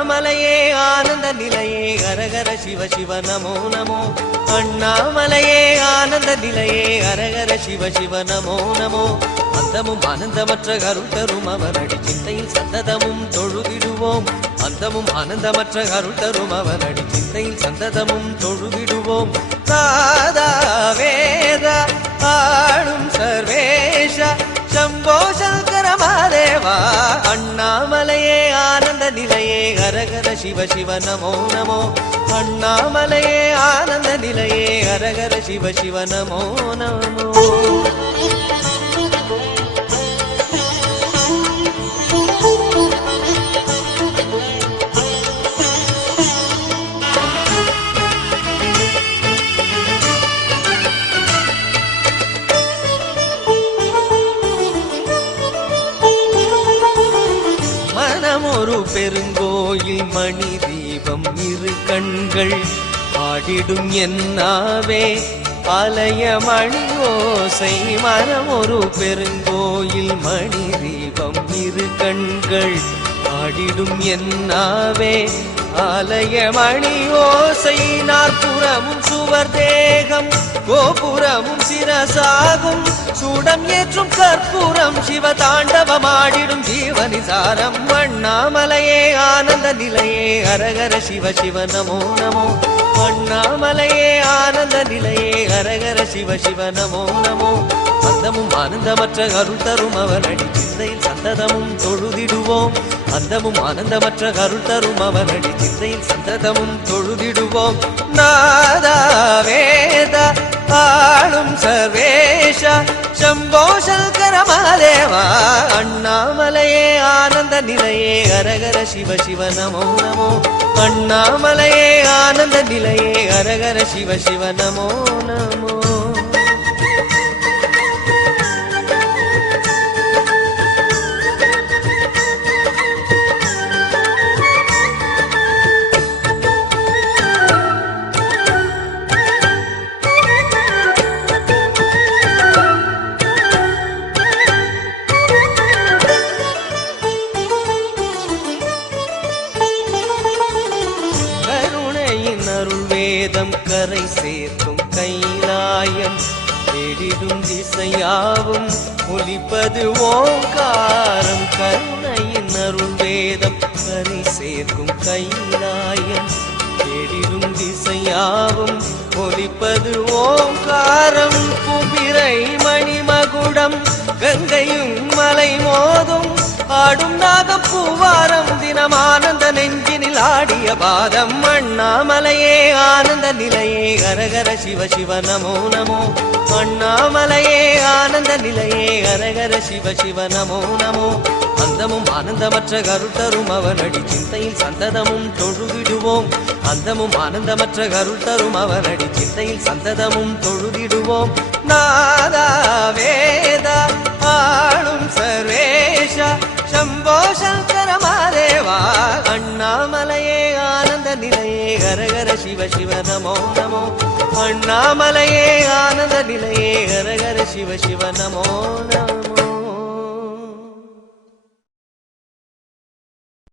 அண்ணாமலையே ஆனந்த நிலையே ஹரஹர சிவ சிவ நமோ நமோ. அண்ணாமலையே ஆனந்த நிலையே ஹரஹர சிவ சிவ நமோ நமோ. அந்தமும் ஆனந்தமற்ற அருள் தரும் அவனடி சிந்தையில் சந்ததமும் தொழுதிடுவோம். அந்தமும் ஆனந்தமற்ற அருள் தரும் அவனடி சிந்தையில் சந்ததமும் தொழுதிடுவோம். நாதா வேதா ஆளும் சர்வேஷா சம்போ சங்கர மகாதேவா. அண்ணாமலையே ஆனந்த நிலையே ஹரஹர சிவ சிவ நமோ நமோ. அண்ணாமலையே ஆனந்த நிலையே ஹரஹர சிவ சிவ நமோ நமோ. ஒரு பெருங்கோயில் மணி தீபம் இரு கண்கள் ஆடிடும் என்னாவே ஆலய மணி ஓசை. மனம் ஒரு பெருங்கோயில் மணி தீபம் இரு கண்கள் ஆடிடும் என்னாவே ஆலய மணி ஓசை. நாற்புறமும் சுவர் தேகம் கோபுரமும் சிரசாகும் சூடம் ஏற்றும் கற்பூரம் சிவ தாண்டவமாடிடும் ஜீவனிசாரம். அண்ணாமலையே ஆனந்த நிலையே ஹரஹர சிவ சிவ நமோ நமோ. அண்ணாமலையே ஆனந்த நிலையே ஹரஹர சிவ சிவ நமோ நமோ. அந்தமும் ஆனந்தமற்ற அருள் தரும் அவனடி சிந்தையில் சந்ததமும் தொழுதிடுவோம். அந்தமும் ஆனந்தமற்ற அருள் தரும் அவனடி சிந்தையில் சந்ததமும் தொழுதிடுவோம். நாதா வேதா ஆளும் சர்வேஷா சம்போ சங்கர மகாதேவா. அண்ணாமலையே ஆனந்த நிலையே ஹரஹர சிவ சிவ நமோ நமோ. அண்ணாமலையே ஆனந்த நிலையே ஹரஹர சிவ சிவ நமோ நமோ. அருள் வேதம் கரை சேர்க்கும் கைலாயம் தேடிடும் திசையாவும் ஒலிப்பது ஓங்காரம். கருணையின் அருள் வேதம் கரை சேர்க்கும் கைலாயம் தேடிடும் திசையாவும் ஒலிப்பது ஓங்காரம். குபிரை மணிமகுடம் கங்கையும் மலை மோதும் ஆடும் நாகம் பூவாரம் தினம் ஆனந்த நெஞ்சினில் ஆடிய பாதம். அண்ணாமலையே ஆனந்த நிலையே ஹரஹர சிவ சிவ நமோ நமோ. அண்ணாமலையே ஆனந்த நிலையே ஹரஹர சிவ சிவ நமோ நமோ. அந்தமும் ஆனந்தமற்ற அருள் தரும் அவனடி சிந்தையில் சந்ததமும் தொழுதிடுவோம். அந்தமும் ஆனந்தமற்ற அருள் தரும் அவனடி சிந்தையில் சந்ததமும் தொழுதிடுவோம். நாதா வேதா ஆளும் சர்வேஷா சம்போ சங்கர மகாதேவா. அண்ணாமலையே ஆனந்த நிலையே ஹரஹர சிவ சிவ நமோ நமோ. அண்ணாமலையே ஆனந்த நிலையே ஹரஹர சிவ சிவ நமோ நமோ.